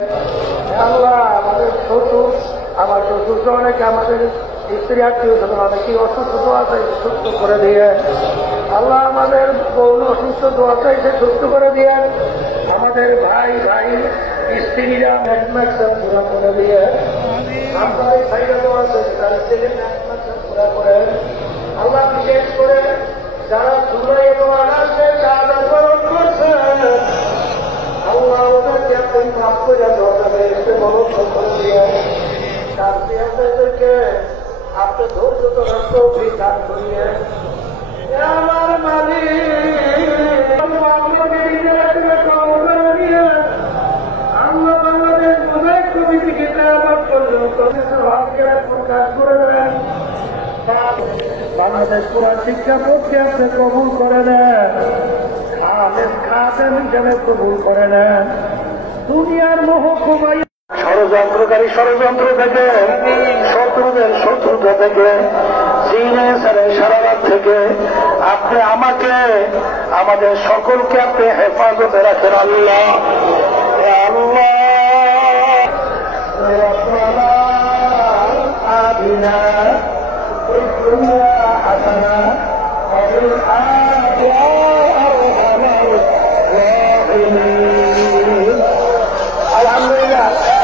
আল্লাহ আমাদের শ্বশুর, আমার শ্বশুর অনেকে, আমাদের স্ত্রী আত্মীয় স্বজন অনেকেই অসুস্থ আছে, সুস্থ করে দিয়ে। আল্লাহ আমাদের বৌন অসুস্থ আছে, সুস্থ করে দিয়ে। আমাদের ভাই স্ত্রীরা ম্যাকম্যাক্সাম পুরা করে দিয়ে। আপনার এই ভাইরা তো আছে, তার ছেলে ম্যাকম্যাক্সাম পুরা করে। আল্লাহ বিশেষ করে যারা জুলাই এবং আগস্টে শাহাদাত বরণ করছে, আল্লাহ ওদেরকে আপনি মাফ করে এসে বরণ করে দিয়ে। তাদেরকে আপনি ধৈর্য ধরার তৌফিক দান করিয়ে। আমার মালিক আল্লাহ বাংলাদেশ মোবাইল কমিটিকে প্রকাশ করে দেন। বাংলাদেশ কোরআন শিক্ষা বোর্ডকে আপনি কবুল করে নেন, খাদেম হিসেবে কবুল করে নেন। দুনিয়ার মহকুমায় ষড়যন্ত্রকারী ষড়যন্ত্র থেকে, শত্রুদের শত্রুতা থেকে, চীনে সারারাত থেকে আপনি আমাকে, আমাদের সকলকে আপনি হেফাজতে রাখেন। আল্লাহ আলহামদুলিল্লাহ।